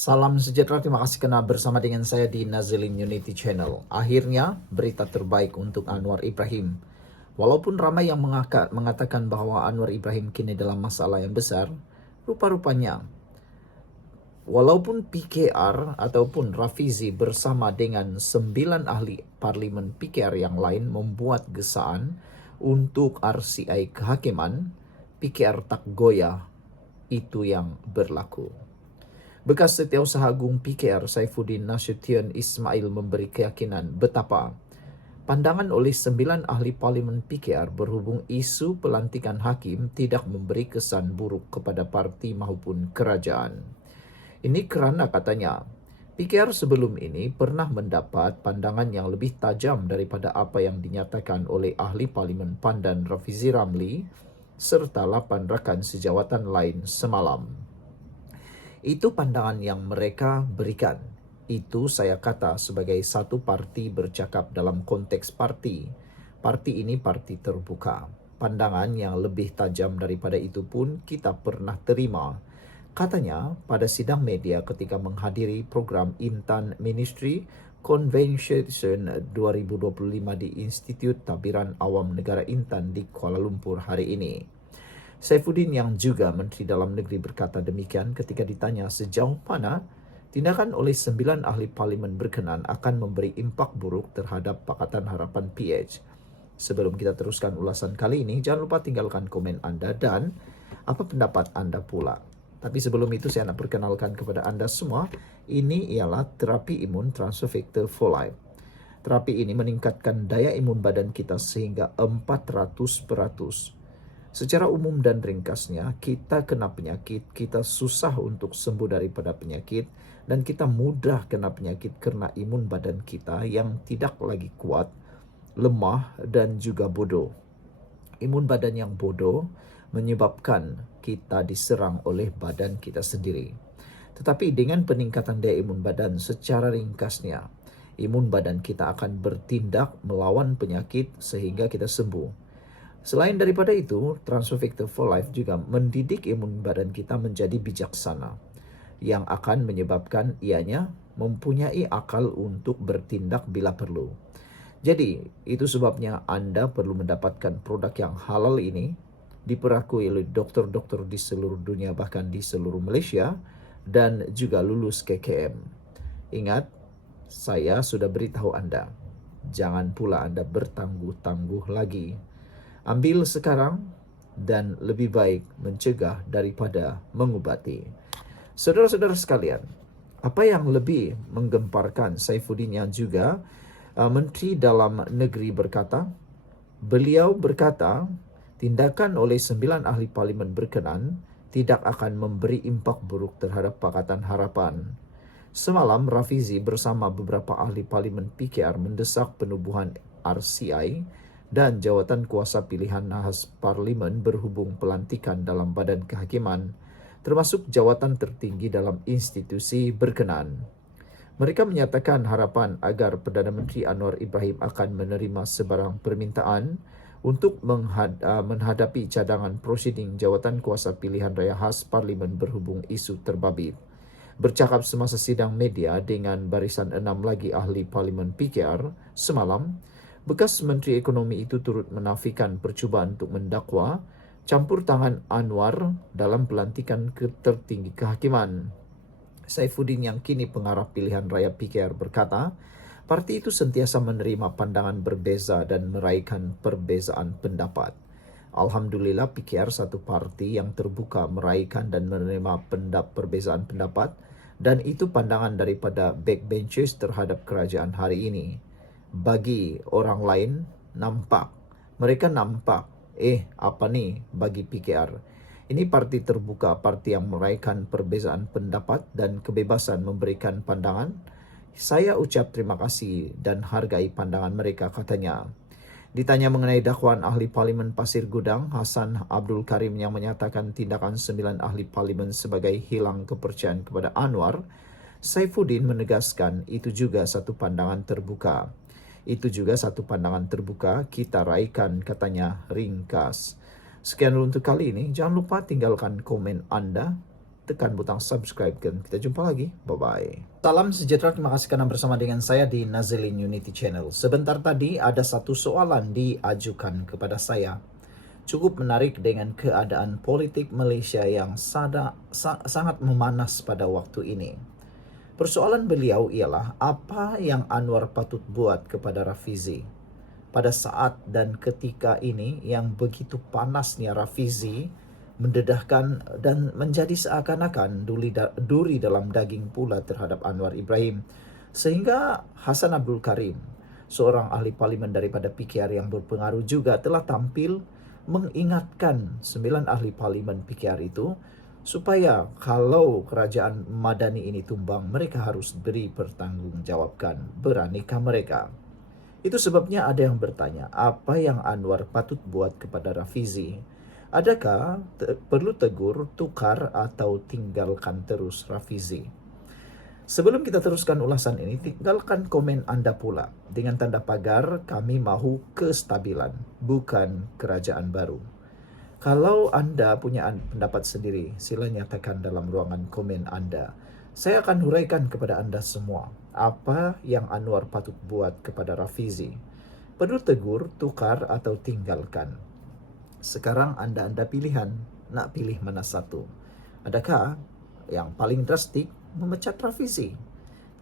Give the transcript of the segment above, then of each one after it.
Salam sejahtera, terima kasih karena bersama dengan saya di Nazilin Unity Channel. Akhirnya, berita terbaik untuk Anwar Ibrahim. Walaupun ramai yang mengatakan bahwa Anwar Ibrahim kini dalam masalah yang besar, rupa-rupanya walaupun PKR ataupun Rafizi bersama dengan 9 ahli parlimen PKR yang lain membuat gesaan untuk RCI kehakiman, PKR tak goyah, itu yang berlaku. Bekas Setiausaha Agung PKR Saifuddin Nasution Ismail memberi keyakinan betapa pandangan oleh 9 ahli parlimen PKR berhubung isu pelantikan hakim tidak memberi kesan buruk kepada parti maupun kerajaan. Ini kerana katanya, PKR sebelum ini pernah mendapat pandangan yang lebih tajam daripada apa yang dinyatakan oleh ahli parlimen Pandan Rafizi Ramli serta 8 rakan sejawatan lain semalam. Itu pandangan yang mereka berikan. Itu saya kata sebagai satu parti bercakap dalam konteks parti. Parti ini parti terbuka. Pandangan yang lebih tajam daripada itu pun kita pernah terima. Katanya pada sidang media ketika menghadiri program Intan Ministry Convention 2025 di Institut Tabiran Awam Negara Intan di Kuala Lumpur hari ini. Saifuddin yang juga Menteri Dalam Negeri berkata demikian ketika ditanya sejauh mana tindakan oleh 9 ahli parlimen berkenan akan memberi impak buruk terhadap Pakatan Harapan PH. Sebelum kita teruskan ulasan kali ini, jangan lupa tinggalkan komen Anda dan apa pendapat Anda pula. Tapi sebelum itu saya nak perkenalkan kepada Anda semua, ini ialah terapi imun transfer factor for life. Terapi ini meningkatkan daya imun badan kita sehingga 400%. Secara umum dan ringkasnya, kita kena penyakit, kita susah untuk sembuh daripada penyakit dan kita mudah kena penyakit kerana imun badan kita yang tidak lagi kuat, lemah dan juga bodoh. Imun badan yang bodoh menyebabkan kita diserang oleh badan kita sendiri. Tetapi dengan peningkatan daya imun badan secara ringkasnya, imun badan kita akan bertindak melawan penyakit sehingga kita sembuh. Selain daripada itu, Transfer Factor for Life juga mendidik imun badan kita menjadi bijaksana yang akan menyebabkan ianya mempunyai akal untuk bertindak bila perlu. Jadi, itu sebabnya Anda perlu mendapatkan produk yang halal ini diperakui oleh doktor-doktor di seluruh dunia bahkan di seluruh Malaysia dan juga lulus KKM. Ingat, saya sudah beritahu Anda, jangan pula Anda bertangguh-tangguh lagi. Ambil sekarang dan lebih baik mencegah daripada mengubati. Saudara-saudara sekalian, apa yang lebih menggemparkan Saifuddin yang juga Menteri Dalam Negeri berkata, beliau berkata, tindakan oleh 9 ahli parlimen berkenan tidak akan memberi impak buruk terhadap Pakatan Harapan. Semalam, Rafizi bersama beberapa ahli parlimen PKR mendesak penubuhan RCI dan jawatan kuasa pilihan nahas parlimen berhubung pelantikan dalam badan kehakiman, termasuk jawatan tertinggi dalam institusi berkenan. Mereka menyatakan harapan agar Perdana Menteri Anwar Ibrahim akan menerima sebarang permintaan untuk menghadapi cadangan prosiding jawatan kuasa pilihan raya khas parlimen berhubung isu terbabit. Bercakap semasa sidang media dengan barisan 6 lagi ahli parlimen PKR semalam, bekas Menteri Ekonomi itu turut menafikan percubaan untuk mendakwa campur tangan Anwar dalam pelantikan tertinggi kehakiman. Saifuddin yang kini pengarah pilihan raya PKR berkata, parti itu sentiasa menerima pandangan berbeza dan meraihkan perbezaan pendapat. Alhamdulillah PKR satu parti yang terbuka meraihkan dan menerima perbezaan pendapat dan itu pandangan daripada backbenchers terhadap kerajaan hari ini. Bagi orang lain mereka nampak apa ni bagi PKR. Ini parti terbuka, parti yang meraihkan perbezaan pendapat dan kebebasan memberikan pandangan. Saya ucap terima kasih dan hargai pandangan mereka, katanya. Ditanya mengenai dakwaan ahli parlimen Pasir Gudang, Hassan Abdul Karim yang menyatakan tindakan 9 ahli parlimen sebagai hilang kepercayaan kepada Anwar, Saifuddin menegaskan itu juga satu pandangan terbuka. Itu juga satu pandangan terbuka, kita raikan, katanya ringkas. Sekian dulu untuk kali ini. Jangan lupa tinggalkan komen Anda. tekan butang subscribe dan kita jumpa lagi. Bye-bye. Salam sejahtera, terima kasih karena bersama dengan saya di Nazilin Unity Channel. Sebentar tadi ada satu soalan diajukan kepada saya. Cukup menarik dengan keadaan politik Malaysia yang sangat memanas pada waktu ini. Persoalan beliau ialah apa yang Anwar patut buat kepada Rafizi. Pada saat dan ketika ini yang begitu panasnya Rafizi mendedahkan dan menjadi seakan-akan duri dalam daging pula terhadap Anwar Ibrahim. Sehingga Hasan Abdul Karim, seorang ahli parlimen daripada PKR yang berpengaruh juga, telah tampil mengingatkan 9 ahli parlimen PKR itu supaya kalau kerajaan Madani ini tumbang, mereka harus beri pertanggungjawabkan. Beranikah mereka? Itu sebabnya ada yang bertanya, apa yang Anwar patut buat kepada Rafizi? Adakah perlu tegur, tukar, atau tinggalkan terus Rafizi? Sebelum kita teruskan ulasan ini, tinggalkan komen Anda pula. Dengan tanda pagar, kami mahu kestabilan, bukan kerajaan baru. Kalau Anda punya pendapat sendiri, sila nyatakan dalam ruangan komen Anda. Saya akan huraikan kepada Anda semua apa yang Anwar patut buat kepada Rafizi. Perlu tegur, tukar, atau tinggalkan. Sekarang Anda pilihan, nak pilih mana satu? Adakah yang paling drastik memecat Rafizi?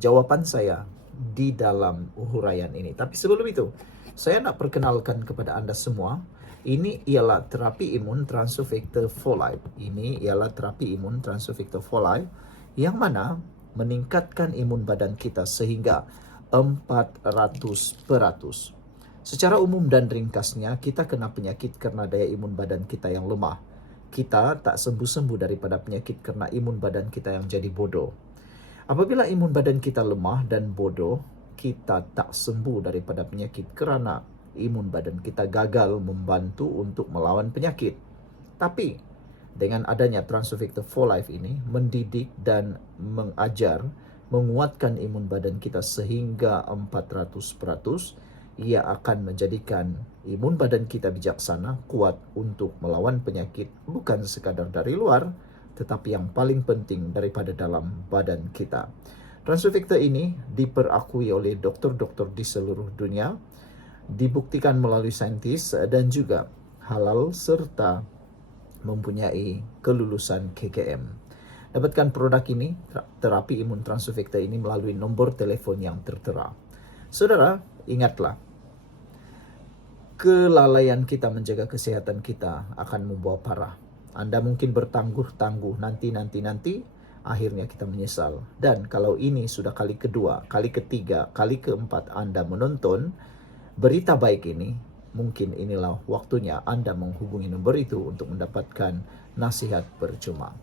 Jawaban saya di dalam huraian ini. Tapi sebelum itu, saya nak perkenalkan kepada Anda semua, ini ialah terapi imun transfer factor folate. Ini ialah terapi imun transfer factor folate yang mana meningkatkan imun badan kita sehingga 400%. Secara umum dan ringkasnya, kita kena penyakit karena daya imun badan kita yang lemah. Kita tak sembuh-sembuh daripada penyakit karena imun badan kita yang jadi bodoh. Apabila imun badan kita lemah dan bodoh, kita tak sembuh daripada penyakit kerana imun badan kita gagal membantu untuk melawan penyakit. Tapi dengan adanya transfer factor for life ini, mendidik dan mengajar, menguatkan imun badan kita sehingga 400%, ia akan menjadikan imun badan kita bijaksana, kuat untuk melawan penyakit, bukan sekadar dari luar, tetapi yang paling penting daripada dalam badan kita. Transfer factor ini diperakui oleh doktor-doktor di seluruh dunia, dibuktikan melalui saintis dan juga halal serta mempunyai kelulusan KKM. Dapatkan produk ini, terapi imun transfer factor ini, melalui nombor telefon yang tertera. Saudara, ingatlah, kelalaian kita menjaga kesehatan kita akan membawa parah. Anda mungkin bertangguh-tangguh nanti, akhirnya kita menyesal. Dan kalau ini sudah kali kedua, kali ketiga, kali keempat Anda menonton berita baik ini, mungkin inilah waktunya Anda menghubungi nomor itu untuk mendapatkan nasihat percuma.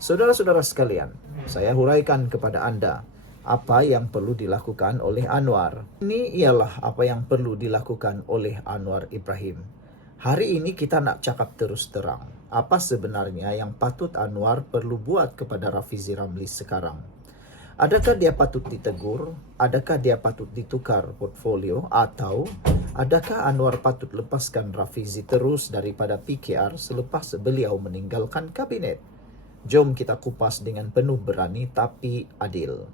Saudara-saudara sekalian, saya huraikan kepada Anda apa yang perlu dilakukan oleh Anwar. Ini ialah apa yang perlu dilakukan oleh Anwar Ibrahim. Hari ini kita nak cakap terus terang. Apa sebenarnya yang patut Anwar perlu buat kepada Rafizi Ramli sekarang? Adakah dia patut ditegur? Adakah dia patut ditukar portfolio? Atau adakah Anwar patut lepaskan Rafizi terus daripada PKR selepas beliau meninggalkan kabinet? Jom kita kupas dengan penuh berani tapi adil.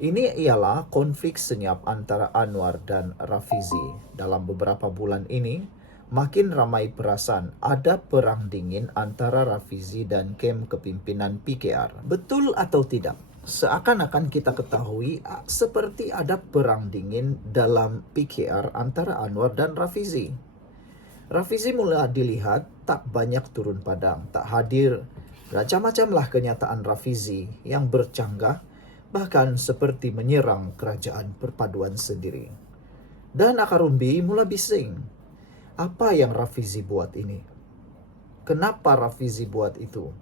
Ini ialah konflik senyap antara Anwar dan Rafizi. Dalam beberapa bulan ini, makin ramai perasan ada perang dingin antara Rafizi dan kem kepimpinan PKR. Betul atau tidak? Seakan-akan kita ketahui seperti ada perang dingin dalam PKR antara Anwar dan Rafizi. Rafizi mula dilihat tak banyak turun padang, tak hadir. Macam-macamlah kenyataan Rafizi yang bercanggah, bahkan seperti menyerang kerajaan perpaduan sendiri. Dan akar umbi mula bising. Apa yang Rafizi buat ini? Kenapa Rafizi buat itu?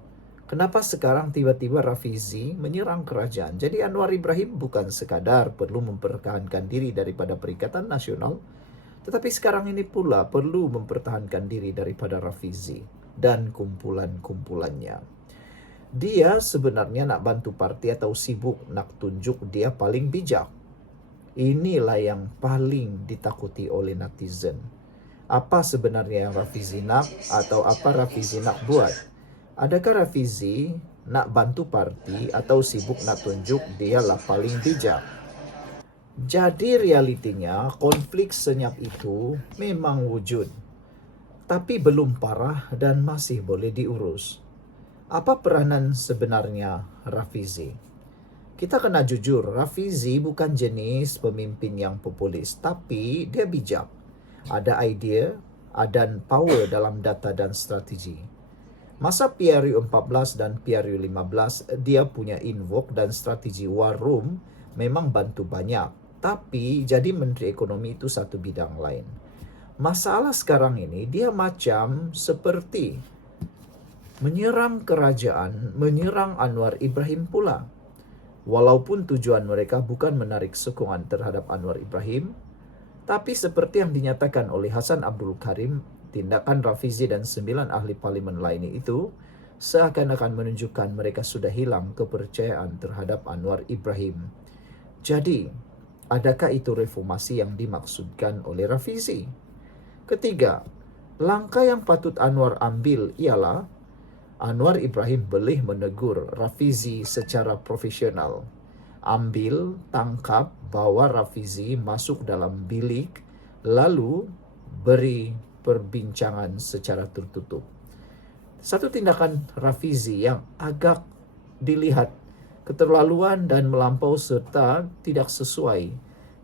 Kenapa sekarang tiba-tiba Rafizi menyerang kerajaan? Jadi Anwar Ibrahim bukan sekadar perlu mempertahankan diri daripada Perikatan Nasional, tetapi sekarang ini pula perlu mempertahankan diri daripada Rafizi dan kumpulan-kumpulannya. Dia sebenarnya nak bantu parti atau sibuk nak tunjuk dia paling bijak? Inilah yang paling ditakuti oleh netizen. Apa sebenarnya yang Rafizi nak atau apa Rafizi nak buat? Adakah Rafizi nak bantu parti atau sibuk nak tunjuk dialah paling bijak. Jadi realitinya konflik senyap itu memang wujud, tapi belum parah dan masih boleh diurus. Apa peranan sebenarnya Rafizi? Kita kena jujur, Rafizi bukan jenis pemimpin yang populis, tapi dia bijak. Ada idea dan power dalam data dan strategi. Masa PRU 14 dan PRU 15, dia punya invoke dan strategi war room memang bantu banyak. Tapi jadi Menteri Ekonomi itu satu bidang lain. Masalah sekarang ini dia macam seperti menyerang kerajaan, menyerang Anwar Ibrahim pula. Walaupun tujuan mereka bukan menarik sokongan terhadap Anwar Ibrahim, tapi seperti yang dinyatakan oleh Hasan Abdul Karim, tindakan Rafizi dan 9 ahli parlimen lainnya itu seakan-akan menunjukkan mereka sudah hilang kepercayaan terhadap Anwar Ibrahim. Jadi, adakah itu reformasi yang dimaksudkan oleh Rafizi? Ketiga, langkah yang patut Anwar ambil ialah Anwar Ibrahim boleh menegur Rafizi secara profesional. Ambil, tangkap, bawa Rafizi masuk dalam bilik, lalu beri perbincangan secara tertutup. Satu tindakan Rafizi yang agak dilihat keterlaluan dan melampau serta tidak sesuai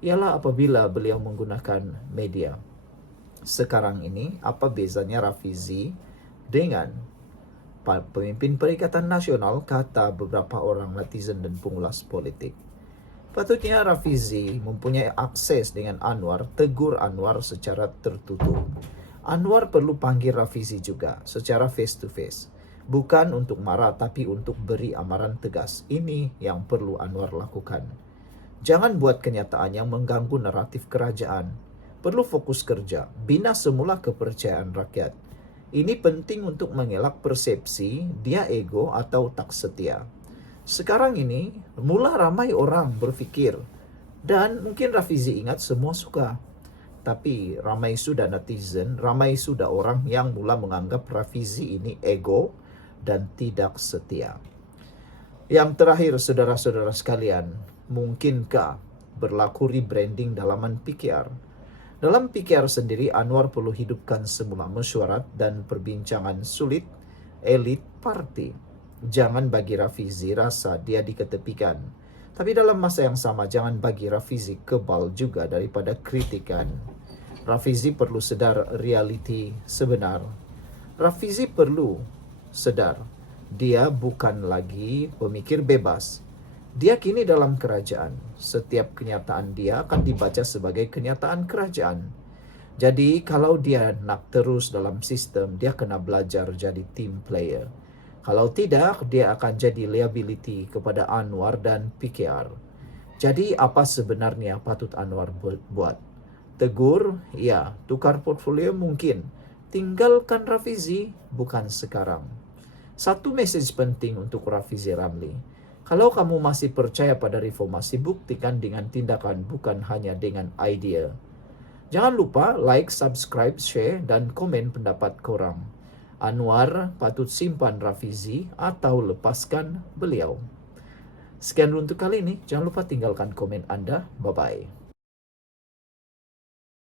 ialah apabila beliau menggunakan media. Sekarang ini, apa bezanya Rafizi dengan pemimpin Perikatan Nasional, kata beberapa orang netizen dan pengulas politik? Patutnya Rafizi mempunyai akses dengan Anwar, tegur Anwar secara tertutup. Anwar perlu panggil Rafizi juga secara face to face. Bukan untuk marah, tapi untuk beri amaran tegas. Ini yang perlu Anwar lakukan. Jangan buat kenyataan yang mengganggu naratif kerajaan. Perlu fokus kerja, bina semula kepercayaan rakyat. Ini penting untuk mengelak persepsi dia ego atau tak setia. Sekarang ini, mula ramai orang berpikir, dan mungkin Rafizi ingat semua suka. Tapi ramai sudah netizen, ramai sudah orang yang mula menganggap Rafizi ini ego dan tidak setia. Yang terakhir, saudara-saudara sekalian, mungkinkah berlaku rebranding dalaman PKR? Dalam PKR sendiri, Anwar perlu hidupkan semula mesyuarat dan perbincangan sulit elit parti. Jangan bagi Rafizi rasa dia diketepikan. Tapi dalam masa yang sama, jangan bagi Rafizi kebal juga daripada kritikan. Rafizi perlu sedar realiti sebenar. Rafizi perlu sedar dia bukan lagi pemikir bebas. Dia kini dalam kerajaan. Setiap kenyataan dia akan dibaca sebagai kenyataan kerajaan. Jadi kalau dia nak terus dalam sistem, dia kena belajar jadi team player. Kalau tidak, dia akan jadi liability kepada Anwar dan PKR. Jadi apa sebenarnya patut Anwar buat? Tegur, ya. Tukar portfolio mungkin. Tinggalkan Rafizi, bukan sekarang. Satu message penting untuk Rafizi Ramli. Kalau kamu masih percaya pada reformasi, buktikan dengan tindakan, bukan hanya dengan idea. Jangan lupa like, subscribe, share, dan komen pendapat korang. Anwar patut simpan Rafizi atau lepaskan beliau. Sekian untuk kali ini. Jangan lupa tinggalkan komen Anda. Bye-bye.